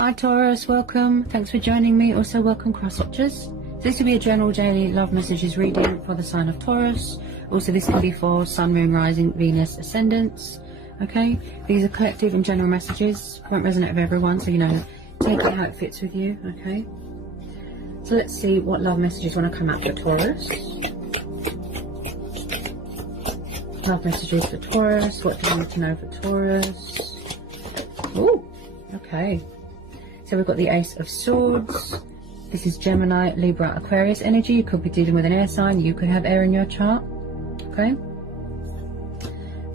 Hi Taurus, welcome. Thanks for joining me. Also welcome cross watchers. So this will be a general daily love messages reading for the sign of Taurus. Also this can be for Sun, Moon, Rising, Venus, Ascendants. Okay, these are collective and general messages. Won't resonate with everyone, so take it how it fits with you. Okay, so let's see what love messages want to come out for Taurus. Love messages for Taurus. What do you need to know for Taurus? Oh, okay. So we've got the Ace of Swords. This is Gemini, Libra, Aquarius energy. You could be dealing with an air sign. You could have air in your chart. Okay.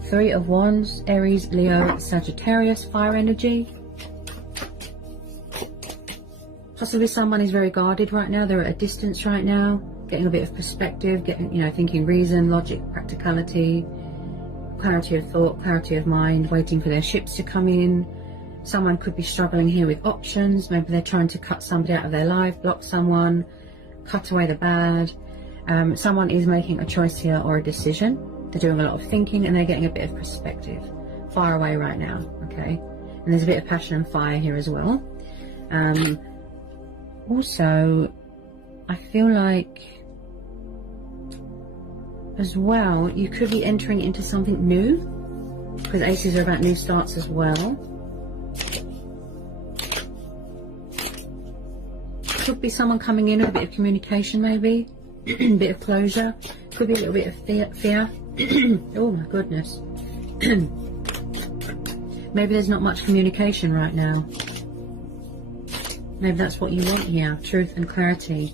Three of Wands, Aries, Leo, Sagittarius, fire energy. Possibly someone is very guarded right now. They're at a distance right now, getting a bit of perspective, thinking reason, logic, practicality, clarity of thought, clarity of mind, waiting for their ships to come in. Someone could be struggling here with options. Maybe they're trying to cut somebody out of their life, block someone, cut away the bad. Someone is making a choice here or a decision. They're doing a lot of thinking and they're getting a bit of perspective. Far away right now, okay? And there's a bit of passion and fire here as well. Also, I feel like as well, you could be entering into something new, because aces are about new starts as well. Could be someone coming in with a bit of communication, maybe a bit of closure. Could be a little bit of fear. Oh my goodness. Maybe there's not much communication right now. Maybe that's what you want here, truth and clarity.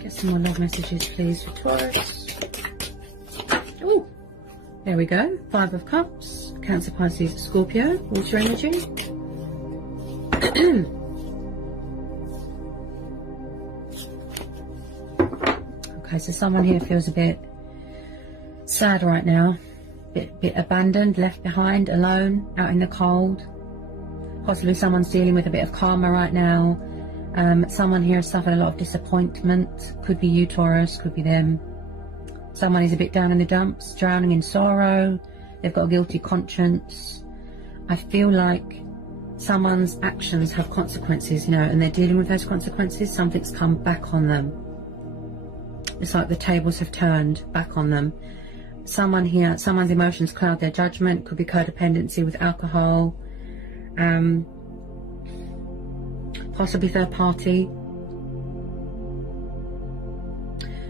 Get some more love messages, please, for Taurus. Oh, there we go. Five of Cups, Cancer, Pisces, Scorpio, water energy. Okay, so someone here feels a bit sad right now, bit abandoned, left behind, alone, out in the cold. Possibly someone's dealing with a bit of karma right now. Someone here has suffered a lot of disappointment. Could be you, Taurus, could be them. Someone is a bit down in the dumps, drowning in sorrow. They've got a guilty conscience. I feel like someone's actions have consequences, and they're dealing with those consequences. Something's come back on them. It's like the tables have turned back on them. Someone here, someone's emotions cloud their judgment. Could be codependency with alcohol. Possibly third party.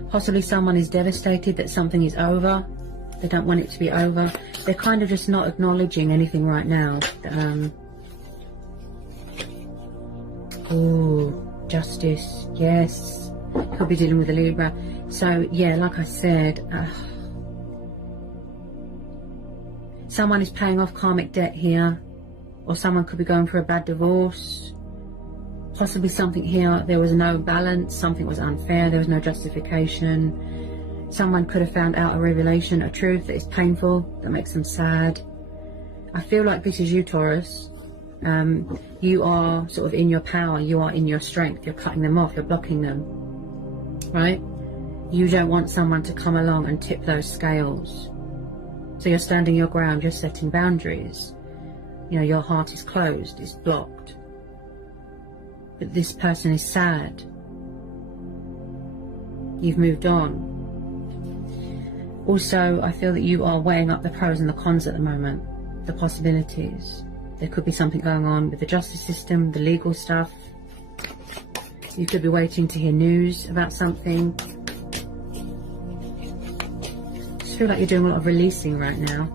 Possibly someone is devastated that something is over. They don't want it to be over. They're kind of just not acknowledging anything right now. Oh, justice. Yes. Could be dealing with a Libra. So, yeah, like I said, someone is paying off karmic debt here. Or someone could be going for a bad divorce. Possibly something here, there was no balance, something was unfair, there was no justification. Someone could have found out a revelation, a truth that is painful, that makes them sad. I feel like this is you, Taurus. You are sort of in your power, you are in your strength, you're cutting them off, you're blocking them, right? You don't want someone to come along and tip those scales. So you're standing your ground, you're setting boundaries. Your heart is closed, it's blocked. But this person is sad. You've moved on. Also, I feel that you are weighing up the pros and the cons at the moment, the possibilities. There could be something going on with the justice system, the legal stuff. You could be waiting to hear news about something. I just feel like you're doing a lot of releasing right now.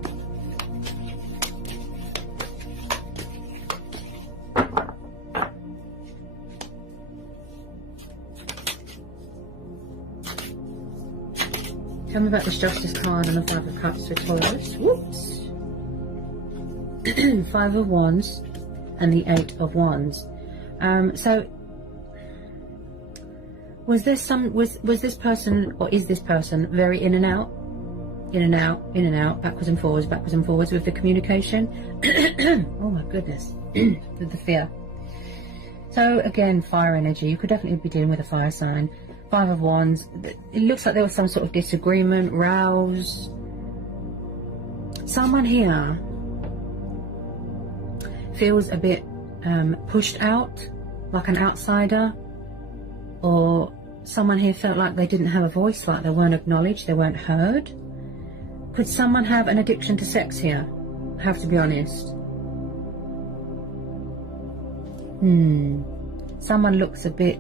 Tell me about this Justice card and the Five of Cups for Taurus. Whoops. Five of Wands and the Eight of Wands. So was this person, or is this person very in and out, backwards and forwards with the communication? Oh my goodness, with the fear. So again, fire energy. You could definitely be dealing with a fire sign. 5 of Wands. It looks like there was some sort of disagreement, rows. Someone here feels a bit pushed out, like an outsider, or someone here felt like they didn't have a voice, like they weren't acknowledged, they weren't heard. Could someone have an addiction to sex here? I have to be honest. Someone looks a bit,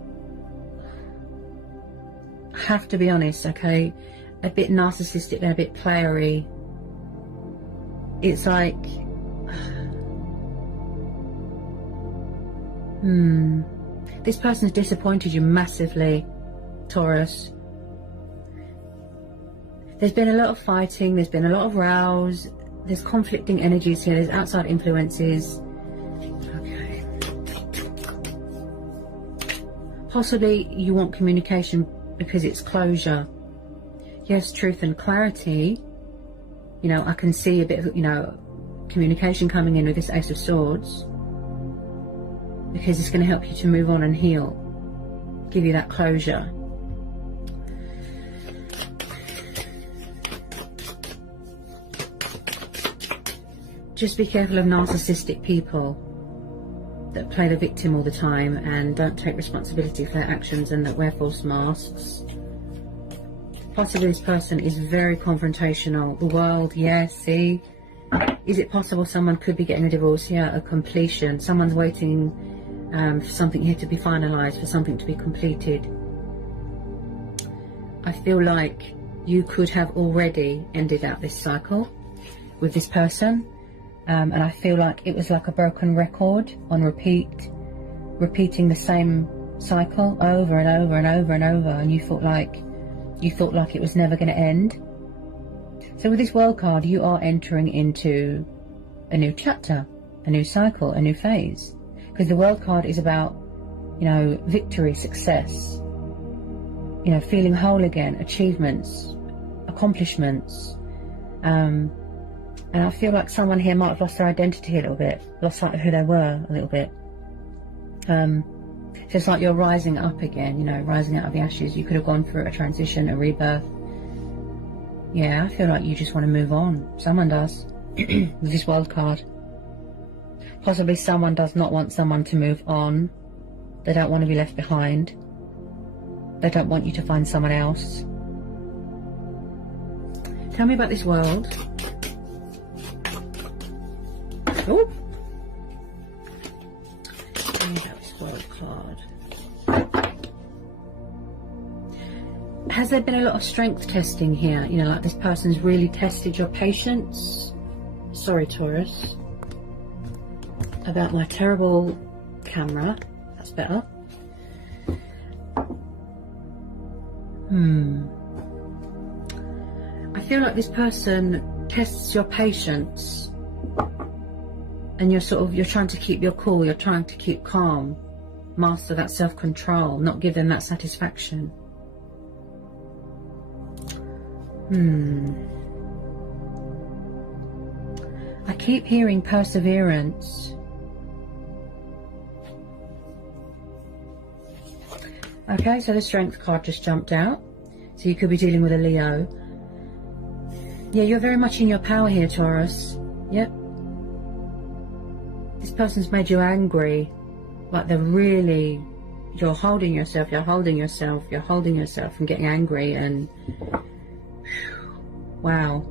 I have to be honest, okay, a bit narcissistic and a bit playery. It's like, this person's disappointed you massively, Taurus. There's been a lot of fighting, there's been a lot of rows, there's conflicting energies here, there's outside influences. Okay. Possibly you want communication because it's closure. Yes, truth and clarity. You know, I can see a bit of, you know, communication coming in with this Ace of Swords, because it's going to help you to move on and heal, give you that closure. Just be careful of narcissistic people that play the victim all the time and don't take responsibility for their actions and that wear false masks. Possibly this person is very confrontational. The world, yes, see? Is it possible someone could be getting a divorce here, a completion? Someone's waiting for something here to be finalised, for something to be completed. I feel like you could have already ended out this cycle with this person. And I feel like it was like a broken record on repeat, repeating the same cycle over and over and over and over, and you thought like it was never going to end. So with this World card, you are entering into a new chapter, a new cycle, a new phase, because the World card is about, you know, victory, success, you know, feeling whole again, achievements, accomplishments. And I feel like someone here might have lost their identity a little bit, lost sight of who they were a little bit. So it's like you're rising up again, you know, rising out of the ashes. You could have gone through a transition, a rebirth. Yeah, I feel like you just want to move on. Someone does, with this World card. Possibly someone does not want someone to move on. They don't want to be left behind. They don't want you to find someone else. Tell me about this World. Oh, this World card. Has there been a lot of strength testing here? You know, like this person's really tested your patience. Sorry, Taurus, about my terrible camera. That's better. I feel like this person tests your patience. And you're trying to keep your cool, you're trying to keep calm, master that self-control, not give them that satisfaction. I keep hearing perseverance. Okay, so the Strength card just jumped out. So you could be dealing with a Leo. Yeah, you're very much in your power here, Taurus. Yep. This person's made you angry, like you're holding yourself from getting angry, and wow.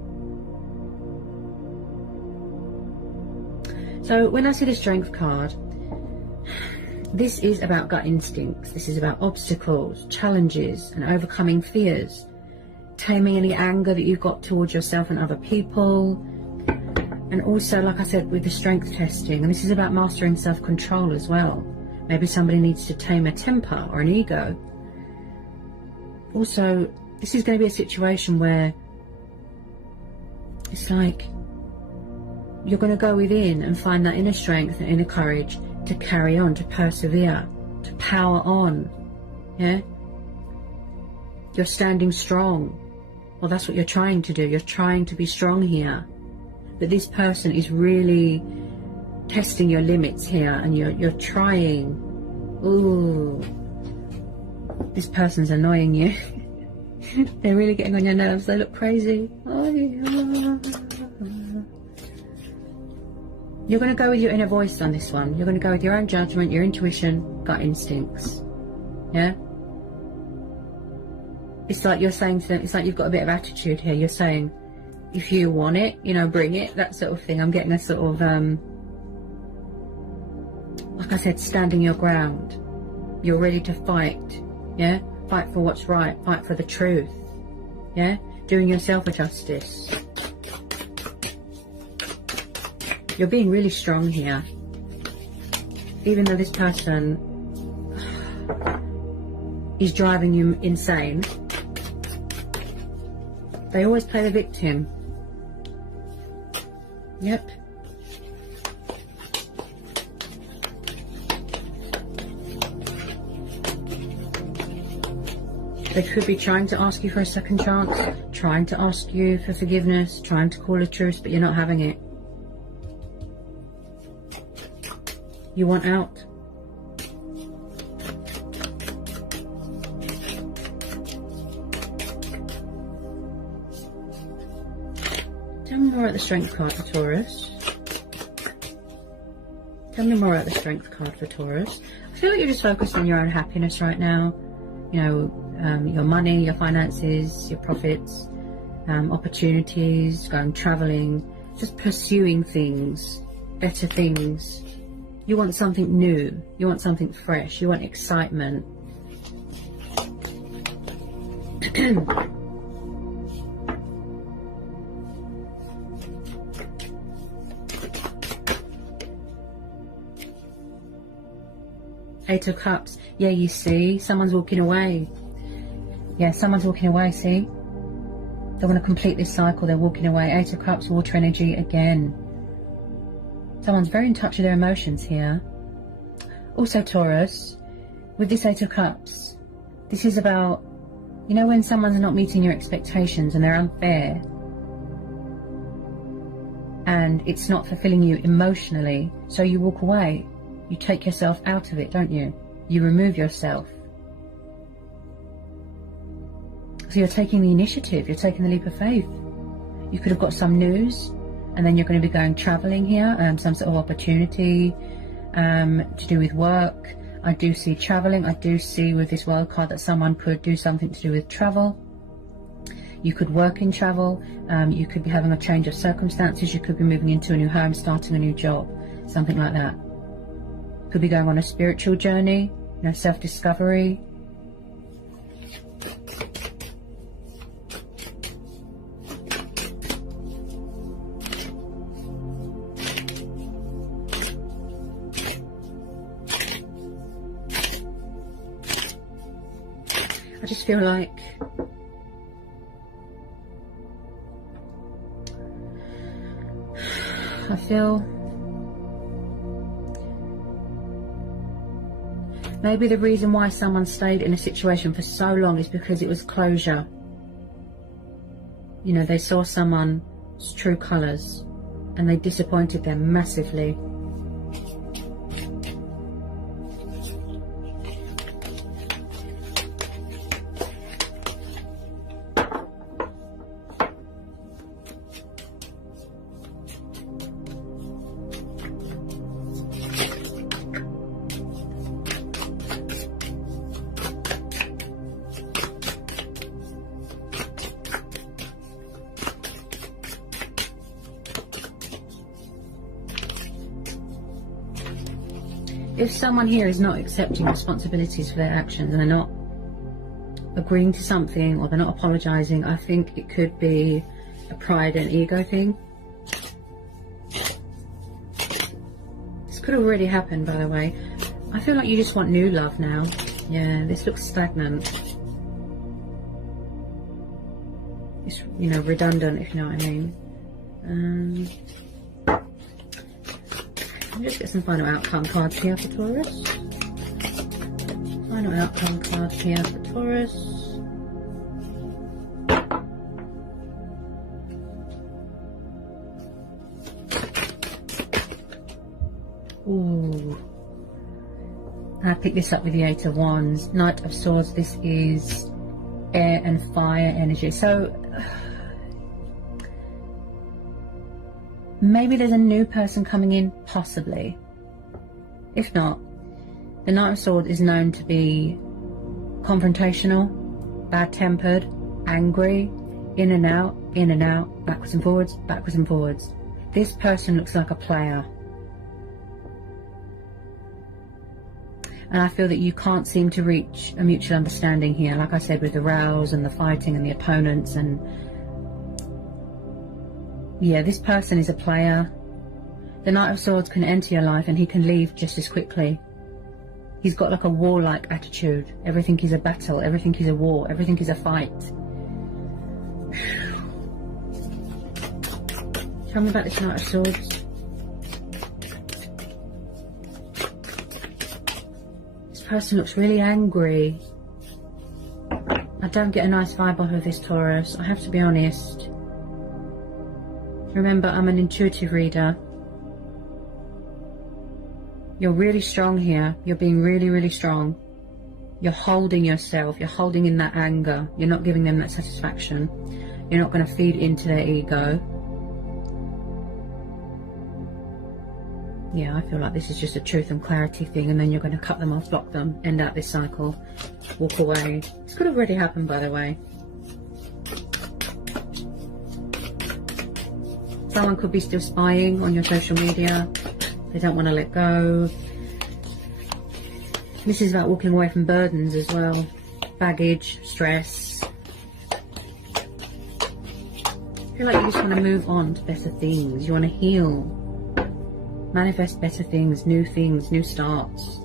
So when I see the Strength card, this is about gut instincts, this is about obstacles, challenges, and overcoming fears, taming any anger that you've got towards yourself and other people. And also, like I said, with the strength testing, and this is about mastering self-control as well. Maybe somebody needs to tame a temper or an ego. Also, this is going to be a situation where it's like you're going to go within and find that inner strength and inner courage to carry on, to persevere, to power on. Yeah? You're standing strong. Well, that's what you're trying to do. You're trying to be strong here. But this person is really testing your limits here, and you're trying Ooh. This person's annoying you. They're really getting on your nerves. They look crazy. Oh, yeah. You're going to go with your inner voice on this one. You're going to go with your own judgment, your intuition, gut instincts. Yeah? It's like you're saying, it's like you've got a bit of attitude here. You're saying, if you want it, you know, bring it, that sort of thing. I'm getting a sort of, like I said, standing your ground. You're ready to fight. Yeah? Fight for what's right. Fight for the truth. Yeah? Doing yourself a justice. You're being really strong here. Even though this person is driving you insane, they always play the victim. Yep. They could be trying to ask you for a second chance, trying to ask you for forgiveness, trying to call a truce, but you're not having it. You want out. Tell me more about the Strength card for Taurus. Tell me more about the Strength card for Taurus. I feel like you're just focused on your own happiness right now. You know, your money, your finances, your profits, opportunities, going traveling, just pursuing things, better things. You want something new. You want something fresh. You want excitement. Eight of Cups. Yeah, you see, someone's walking away. Yeah, someone's walking away, see? They want to complete this cycle. They're walking away. Eight of Cups, water energy again. Someone's very in touch with their emotions here. Also, Taurus, with this Eight of Cups, this is about, you know, when someone's not meeting your expectations and they're unfair, and it's not fulfilling you emotionally, so you walk away. You take yourself out of it, don't you? You remove yourself. So you're taking the initiative, you're taking the leap of faith. You could have got some news, and then you're going to be going traveling here, some sort of opportunity to do with work. I do see traveling. I do see with this wild card that someone could do something to do with travel. You could work in travel. You could be having a change of circumstances. You could be moving into a new home, starting a new job, something like that. Could be going on a spiritual journey, you know, self-discovery. I just feel like maybe the reason why someone stayed in a situation for so long is because it was closure. You know, they saw someone's true colours and they disappointed them massively. If someone here is not accepting responsibilities for their actions and they're not agreeing to something or they're not apologising, I think it could be a pride and ego thing. This could have already happened, by the way. I feel like you just want new love now. Yeah, this looks stagnant. It's, you know, redundant, if you know what I mean. I'll just get some final outcome cards here for Taurus. Final outcome card here for Taurus. Ooh. I picked this up with the Eight of Wands, Knight of Swords. This is air and fire energy. So maybe there's a new person coming in, possibly. If not, the Knight of Swords is known to be confrontational, bad-tempered, angry, in and out, backwards and forwards, backwards and forwards. This person looks like a player. And I feel that you can't seem to reach a mutual understanding here, like I said, with the rows and the fighting and the opponents. And yeah, this person is a player. The Knight of Swords can enter your life and he can leave just as quickly. He's got like a warlike attitude. Everything is a battle, everything is a war, everything is a fight. Tell me about this Knight of Swords. Person looks really angry. I don't get a nice vibe off of this, Taurus. I have to be honest. Remember, I'm an intuitive reader. You're really strong here. You're being really, really strong. You're holding yourself. You're holding in that anger. You're not giving them that satisfaction. You're not going to feed into their ego. Yeah, I feel like this is just a truth and clarity thing, and then you're going to cut them off, block them, end out this cycle, walk away. This could have already happened, by the way. Someone could be still spying on your social media. They don't want to let go. This is about walking away from burdens as well. Baggage, stress. I feel like you just want to move on to better things. You want to heal. Manifest better things, new starts.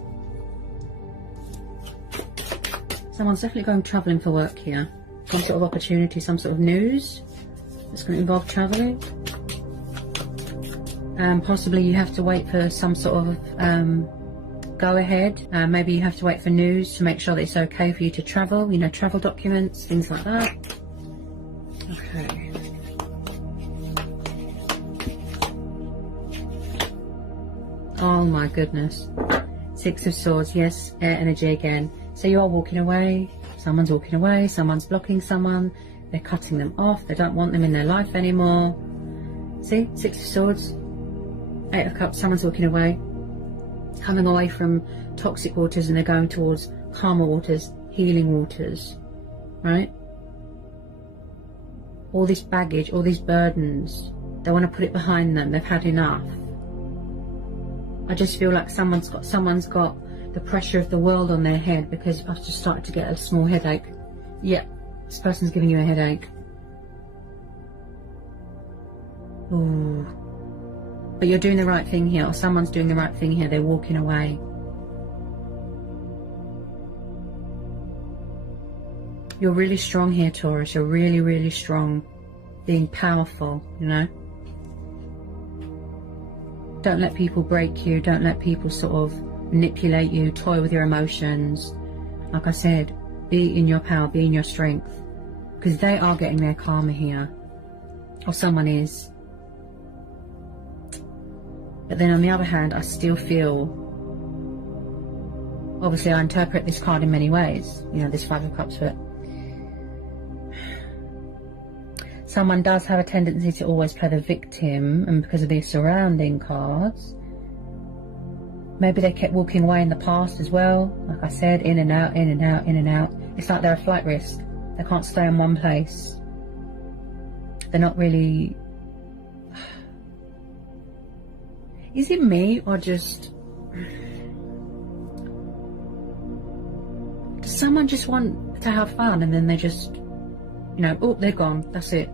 Someone's definitely going travelling for work here. Some sort of opportunity, some sort of news that's going to involve travelling. Possibly you have to wait for some sort of go ahead. Maybe you have to wait for news to make sure that it's okay for you to travel. You know, travel documents, things like that. Okay. Oh my goodness. Six of Swords, yes, air energy again. So you are walking away, someone's walking away, someone's blocking someone, they're cutting them off, they don't want them in their life anymore. See, Six of Swords, Eight of Cups, someone's walking away, coming away from toxic waters, and they're going towards calmer waters, healing waters, right? All this baggage, all these burdens, they want to put it behind them, they've had enough. I just feel like someone's got the pressure of the world on their head, because I've just started to get a small headache. Yeah, this person's giving you a headache. Ooh. But you're doing the right thing here, or someone's doing the right thing here. They're walking away. You're really strong here, Taurus. You're really, really strong. Being powerful, you know. Don't let people break you. Don't let people sort of manipulate you, toy with your emotions. Like I said, be in your power, be in your strength. Because they are getting their karma here. Or someone is. But then on the other hand, I still feel... Obviously, I interpret this card in many ways. You know, this Five of Cups, but... Someone does have a tendency to always play the victim, and because of these surrounding cards, maybe they kept walking away in the past as well. Like I said, in and out, in and out, in and out. It's like they're a flight risk. They can't stay in one place. They're not really... Is it me, or just... Does someone just want to have fun, and then they just... You know, oh, they're gone. That's it.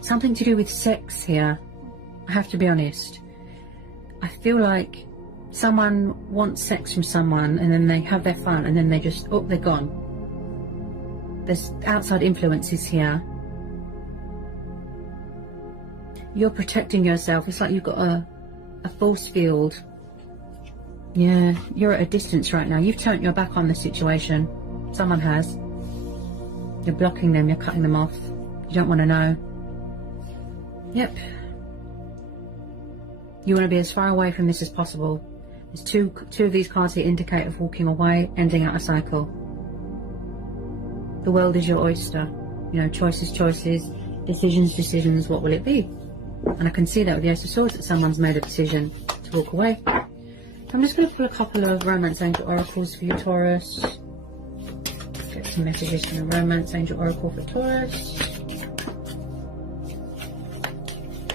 Something to do with sex here. I have to be honest. I feel like someone wants sex from someone, and then they have their fun, and then they just, oh, they're gone. There's outside influences here. You're protecting yourself. It's like you've got a force field. Yeah, you're at a distance right now. You've turned your back on the situation. Someone has. You're blocking them, you're cutting them off. You don't want to know. Yep. You want to be as far away from this as possible. There's two of these cards here indicate of walking away, ending out a cycle. The world is your oyster. You know, choices, decisions, what will it be? And I can see that with the Ace of Swords, that someone's made a decision to walk away. I'm just going to pull a couple of Romance Angel Oracles for you, Taurus. Get some messages from the Romance Angel Oracle for Taurus.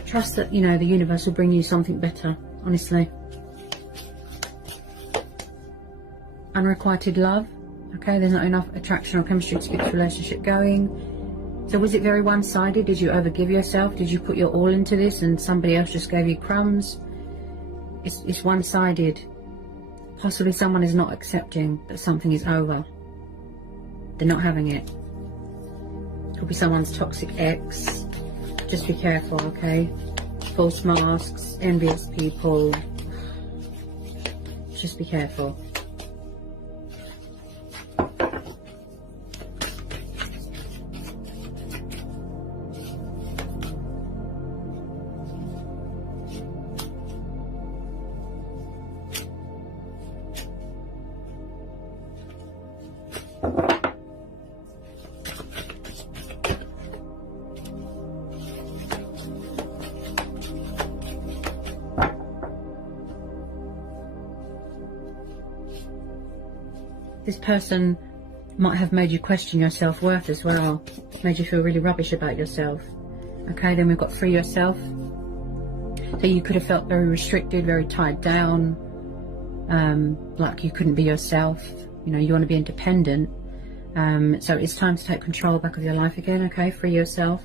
Trust that, you know, the universe will bring you something better, honestly. Unrequited love. Okay, there's not enough attraction or chemistry to keep this relationship going. So was it very one-sided? Did you overgive yourself? Did you put your all into this and somebody else just gave you crumbs? It's one-sided. Possibly someone is not accepting that something is over. They're not having it. Could be someone's toxic ex. Just be careful, okay? False masks, envious people. Just be careful. This person might have made you question your self-worth as well, made you feel really rubbish about yourself. Okay, then we've got free yourself. So you could have felt very restricted, very tied down, like you couldn't be yourself. You know, you want to be independent. So it's time to take control back of your life again, okay? Free yourself.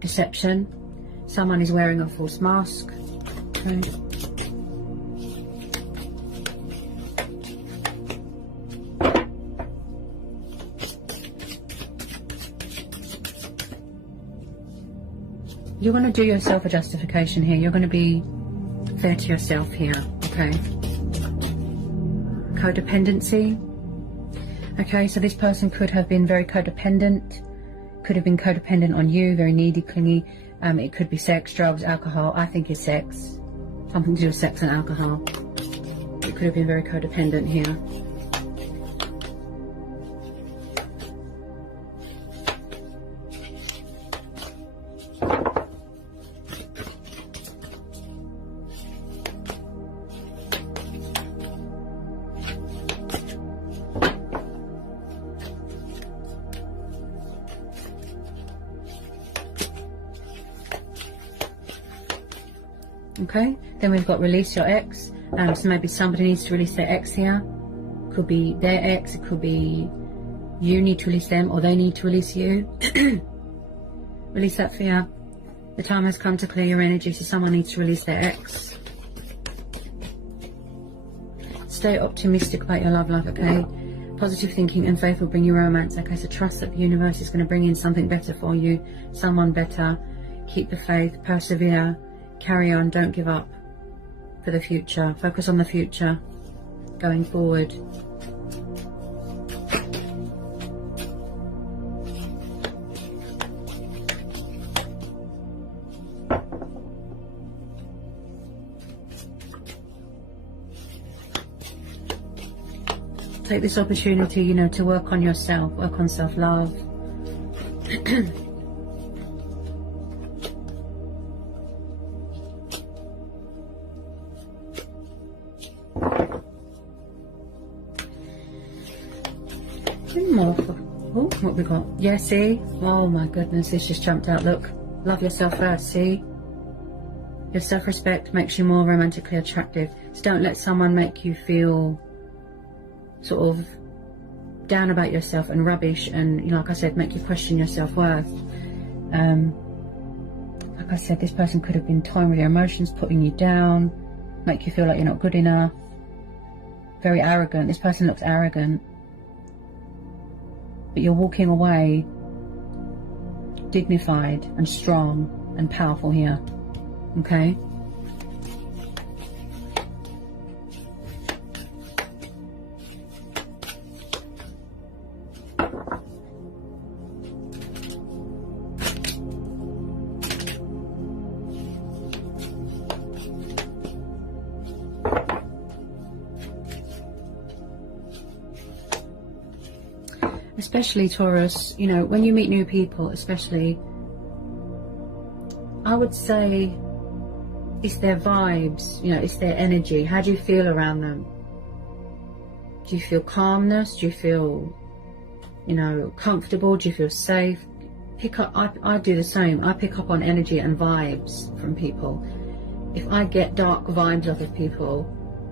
Deception. Someone is wearing a false mask. Okay. You're going to do yourself a justification here. You're going to be fair to yourself here, okay? Codependency. Okay, so this person could have been very codependent, could have been codependent on you, very needy, clingy. It could be sex, drugs, alcohol. I think it's sex. Something to do with sex and alcohol. It could have been very codependent here. Okay, then we've got release your ex. So maybe somebody needs to release their ex here. Could be their ex, it could be you need to release them, or they need to release you. Release that fear. The time has come to clear your energy, so someone needs to release their ex. Stay optimistic about your love life, okay? Positive thinking and faith will bring you romance, okay? So trust that the universe is going to bring in something better for you, someone better. Keep the faith, persevere. Carry on, don't give up for the future. Focus on the future going forward. Take this opportunity, you know, to work on yourself, work on self-love. Oh, what we got? Yeah, see? Oh my goodness, this just jumped out. Look, love yourself first, see? Your self-respect makes you more romantically attractive. So don't let someone make you feel sort of down about yourself and rubbish and, you know, like I said, make you question your self-worth. Like I said, this person could have been toying with your emotions, putting you down, make you feel like you're not good enough. Very arrogant. This person looks arrogant. But you're walking away dignified and strong and powerful here, okay? especially Taurus, you know, when you meet new people, especially, I would say it's their vibes, you know, it's their energy. How do you feel around them? Do you feel calmness? Do you feel, you know, comfortable? Do you feel safe? Pick up, I do the same. I pick up on energy and vibes from people. If I get dark vibes off of people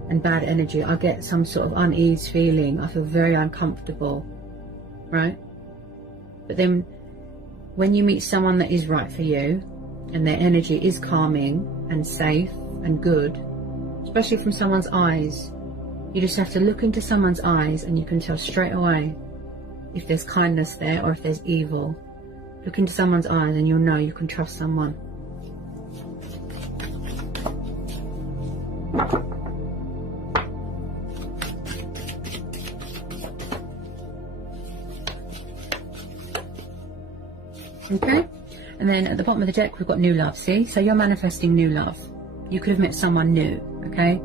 and bad energy, I get some sort of unease feeling. I feel very uncomfortable, right? But then when you meet someone that is right for you and their energy is calming and safe and good, especially from someone's eyes, you just have to look into someone's eyes and you can tell straight away if there's kindness there or if there's evil. Look into someone's eyes and you'll know you can trust someone. Okay, and then at the bottom of the deck we've got new love. See, so you're manifesting new love. You could have met someone new, okay,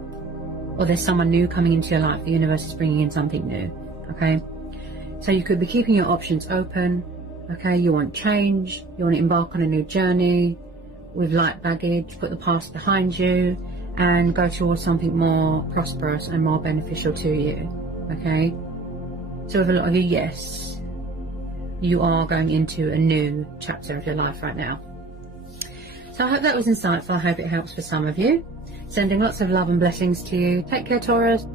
or there's someone new coming into your life. The universe is bringing in something new, okay. So you could be keeping your options open, okay. You want change, you want to embark on a new journey with light baggage, put the past behind you and go towards something more prosperous and more beneficial to you, okay. So with a lot of you, yes, you are going into a new chapter of your life right now. So I hope that was insightful. I hope it helps for some of you. Sending lots of love and blessings to you. Take care, Taurus.